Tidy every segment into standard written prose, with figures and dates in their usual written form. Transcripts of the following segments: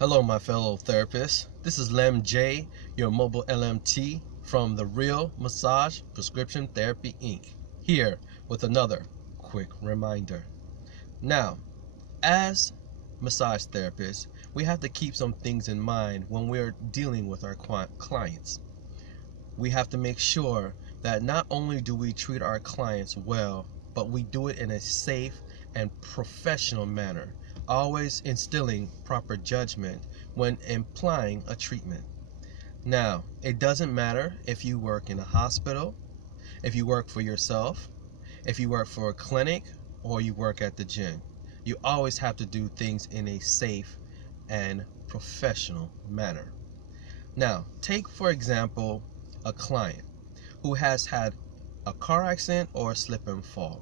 Hello, my fellow therapists. This is Lem J, your mobile LMT from the R.E.A.L Massage Prescription Therapy Inc. Here with another quick reminder. Now, as massage therapists, we have to keep some things in mind when we're dealing with our clients. We have to make sure that not only do we treat our clients well, but we do it in a safe and professional manner, always instilling proper judgment when applying a treatment. Now, it doesn't matter if you work in a hospital, if you work for yourself, if you work for a clinic, or you work at the gym. You always have to do things in a safe and professional manner. Now, take for example a client who has had a car accident or a slip and fall.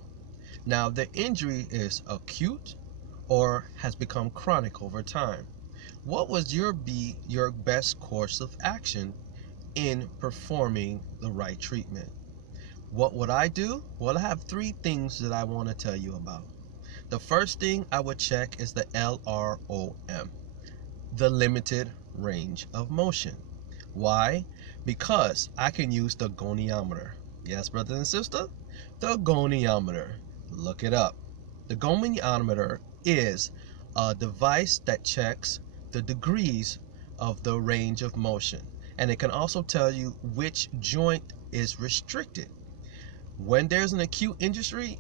Now, the injury is acute or has become chronic over time. What would your best course of action in performing the right treatment? What would I do? Well, I have three things that I want to tell you about. The first thing I would check is the LROM, the limited range of motion. Why? Because I can use the goniometer. Yes, brothers and sisters, the goniometer. Look it up. The goniometer is a device that checks the degrees of the range of motion, and it can also tell you which joint is restricted. When there's an acute injury,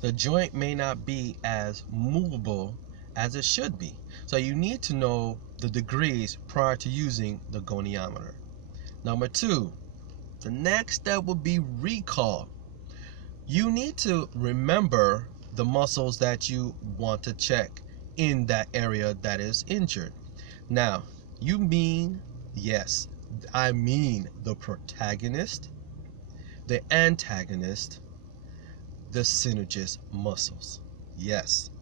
the joint may not be as movable as it should be. So you need to know the degrees prior to using the goniometer. Number two, the next step would be recall. You need to remember the muscles that you want to check in that area that is injured. Now, you mean, yes, I mean the protagonist, the antagonist, the synergist muscles. Yes,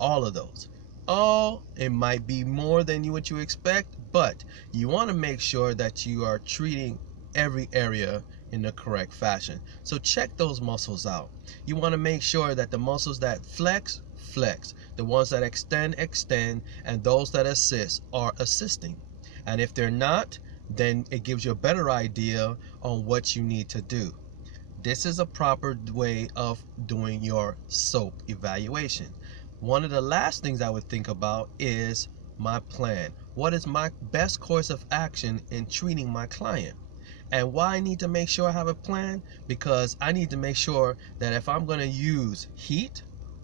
all of those. Oh, it might be more than what you expect, but you want to make sure that you are treating every area in the correct fashion. So check those muscles out. You want to make sure that the muscles that flex, the ones that extend, and those that assist are assisting. And if they're not, then it gives you a better idea on what you need to do. This is a proper way of doing your SOAP evaluation. One of the last things I would think about is my plan. What is my best course of action in treating my client? And why I need to make sure I have a plan? Because I need to make sure that if I'm going to use heat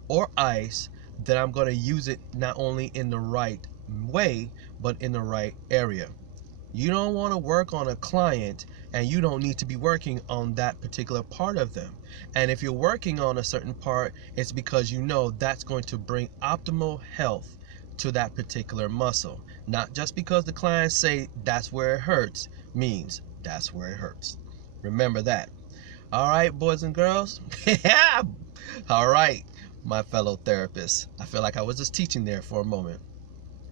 or ice, that I'm going to use it not only in the right way, but in the right area. You don't want to work on a client and you don't need to be working on that particular part of them. And if you're working on a certain part, it's because you know that's going to bring optimal health to that particular muscle. Not just because the clients say that's where it hurts, means that's where it hurts. Remember that. All right, boys and girls. All right, my fellow therapists. I feel like I was just teaching there for a moment.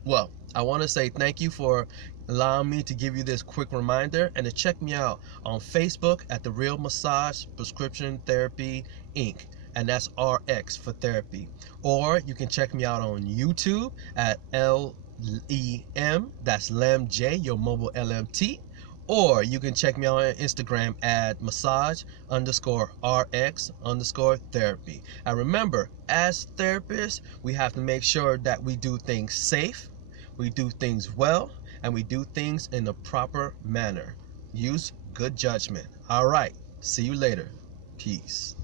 Well, I want to say thank you for allowing me to give you this quick reminder, and to check me out on Facebook at the R.E.A.L Massage Prescription Therapy Inc. And that's RX for therapy. Or you can check me out on YouTube at LEM, that's Lem J, your mobile LMT. Or you can check me out on Instagram at massage_RX_therapy. And remember, as therapists, we have to make sure that we do things safe, we do things well, and we do things in the proper manner. Use good judgment. All right. See you later. Peace.